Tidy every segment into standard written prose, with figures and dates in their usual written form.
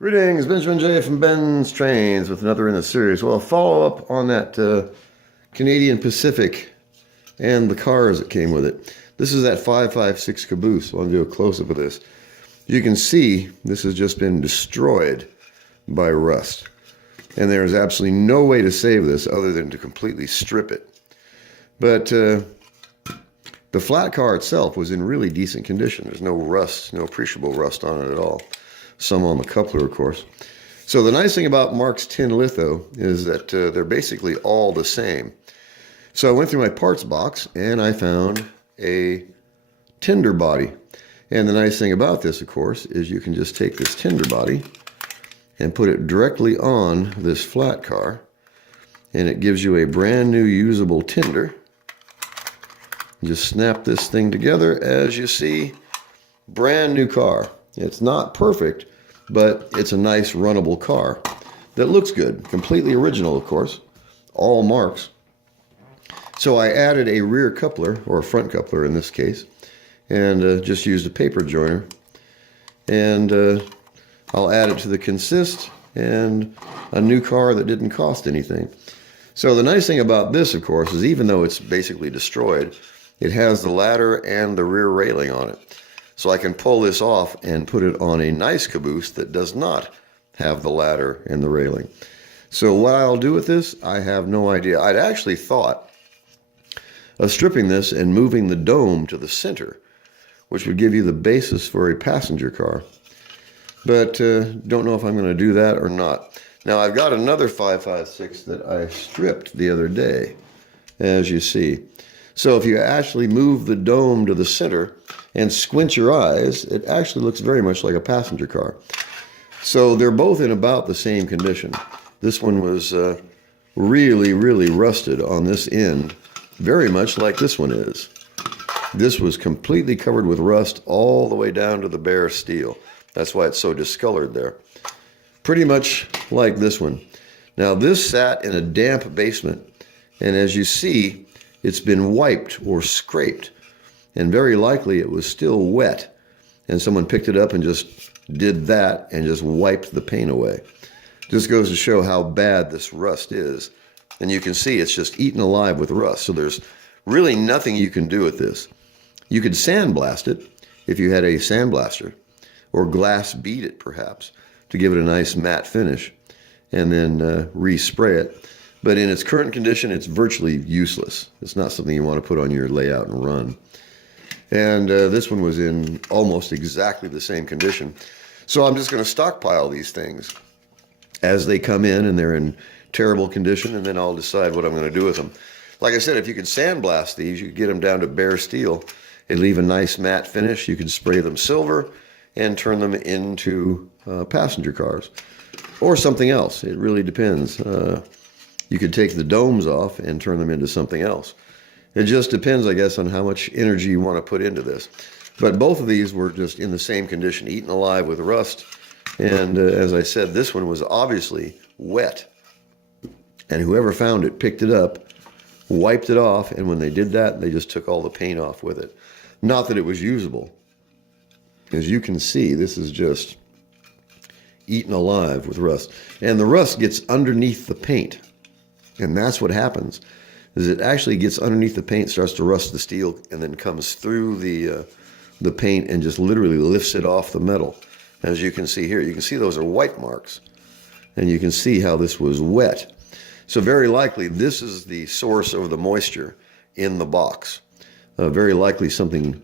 Greetings, Benjamin J. from BENZTRAINZ with another in the series. Well, a follow-up on that Canadian Pacific and the cars that came with it. This is that 556 Caboose. I want to do a close-up of this. You can see this has just been destroyed by rust. And there is absolutely no way to save this other than to completely strip it. But the flat car itself was in really decent condition. There's no rust, no appreciable rust on it at all. Some on the coupler, of course. So the nice thing about Marx tin litho is that they're basically all the same. So I went through my parts box and I found a tinder body. And the nice thing about this, of course, is you can just take this tinder body and put it directly on this flat car, and it gives you a brand new usable tinder. Just snap this thing together. As you see, brand new car. It's not perfect, but it's a nice runnable car that looks good. Completely original, of course. All Marx. So I added a rear coupler, or a front coupler in this case, and just used a paper joiner. And I'll add it to the consist and a new car that didn't cost anything. So the nice thing about this, of course, is even though it's basically destroyed, it has the ladder and the rear railing on it. So I can pull this off and put it on a nice caboose that does not have the ladder and the railing. So what I'll do with this, I have no idea. I'd actually thought of stripping this and moving the dome to the center, which would give you the basis for a passenger car. But don't know if I'm going to do that or not. Now I've got another 556 that I stripped the other day, as you see. So if you actually move the dome to the center and squint your eyes, it actually looks very much like a passenger car. So they're both in about the same condition. This one was really, really rusted on this end, very much like this one is. This was completely covered with rust all the way down to the bare steel. That's why it's so discolored there. Pretty much like this one. Now this sat in a damp basement, and as you see, it's been wiped or scraped, and very likely it was still wet, and someone picked it up and just did that and just wiped the paint away. Just goes to show how bad this rust is. And you can see it's just eaten alive with rust, so there's really nothing you can do with this. You could sandblast it if you had a sandblaster, or glass bead it perhaps, to give it a nice matte finish, and then respray it. But in its current condition, it's virtually useless. It's not something you want to put on your layout and run. And this one was in almost exactly the same condition. So I'm just going to stockpile these things as they come in and they're in terrible condition, and then I'll decide what I'm going to do with them. Like I said, if you could sandblast these, you could get them down to bare steel and leave a nice matte finish. You could spray them silver and turn them into passenger cars or something else. It really depends. You could take the domes off and turn them into something else. It just depends, I guess, on how much energy you want to put into this. But both of these were just in the same condition, eaten alive with rust. And as I said, this one was obviously wet. And whoever found it picked it up, wiped it off, and when they did that, they just took all the paint off with it. Not that it was usable. As you can see, this is just eaten alive with rust. And the rust gets underneath the paint. And that's what happens, is it actually gets underneath the paint, starts to rust the steel, and then comes through the paint and just literally lifts it off the metal. As you can see here, you can see those are wipe marks. And you can see how this was wet. So very likely this is the source of the moisture in the box. Very likely something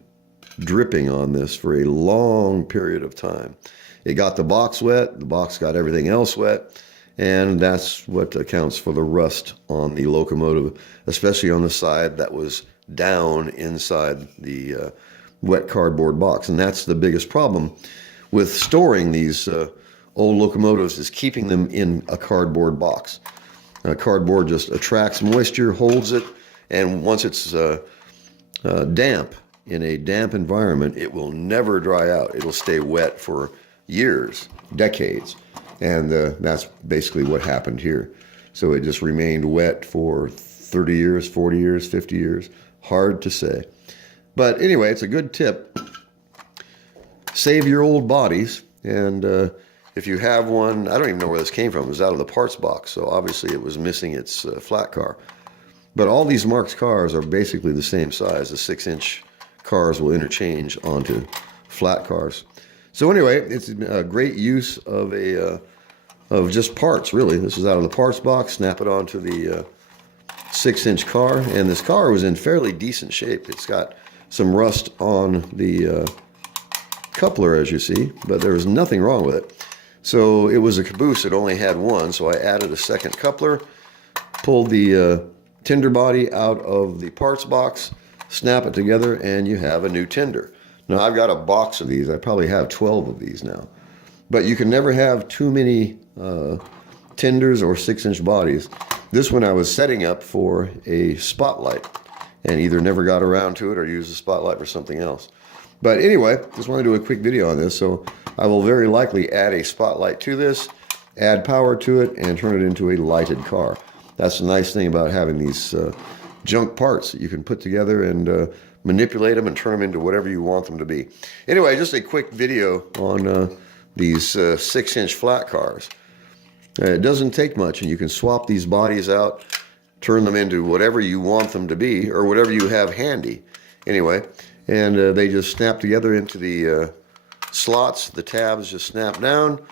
dripping on this for a long period of time. It got the box wet, the box got everything else wet. And that's what accounts for the rust on the locomotive, especially on the side that was down inside the wet cardboard box. And that's the biggest problem with storing these old locomotives, is keeping them in a cardboard box. Cardboard just attracts moisture, holds it, and once it's damp, in a damp environment, it will never dry out. It'll stay wet for years, decades. And that's basically what happened here. So it just remained wet for 30 years, 40 years, 50 years. Hard to say. But anyway, it's a good tip. Save your old bodies and If you have one, I don't even know where this came from. It was out of the parts box, so obviously it was missing its flat car. But all these Marx cars are basically the same size. The 6-inch cars will interchange onto flat cars. So anyway, it's a great use of of just parts, really. This is out of the parts box. Snap it onto the 6-inch car, and this car was in fairly decent shape. It's got some rust on the coupler, as you see, but there was nothing wrong with it. So it was a Caboose. It only had one, so I added a second coupler, pulled the tender body out of the parts box, snap it together, and you have a new tender. Now, I've got a box of these. I probably have 12 of these now. But you can never have too many tenders or 6-inch bodies. This one I was setting up for a spotlight and either never got around to it or used the spotlight for something else. But anyway, just want to do a quick video on this. So I will very likely add a spotlight to this, add power to it, and turn it into a lighted car. That's the nice thing about having these junk parts that you can put together and manipulate them and turn them into whatever you want them to be. Anyway, just a quick video on these 6-inch flat cars. It doesn't take much, and you can swap these bodies out, turn them into whatever you want them to be, or whatever you have handy. Anyway, and they just snap together into the slots. The tabs just snap down.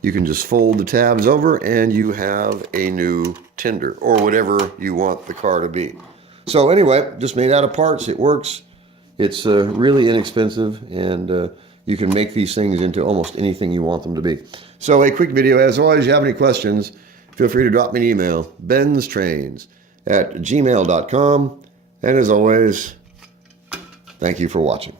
You can just fold the tabs over, and you have a new tender, or whatever you want the car to be. So anyway, just made out of parts. It works. It's really inexpensive, and you can make these things into almost anything you want them to be. So a quick video. As always, if you have any questions, feel free to drop me an email, BENZTRAINZ@gmail.com. And as always, thank you for watching.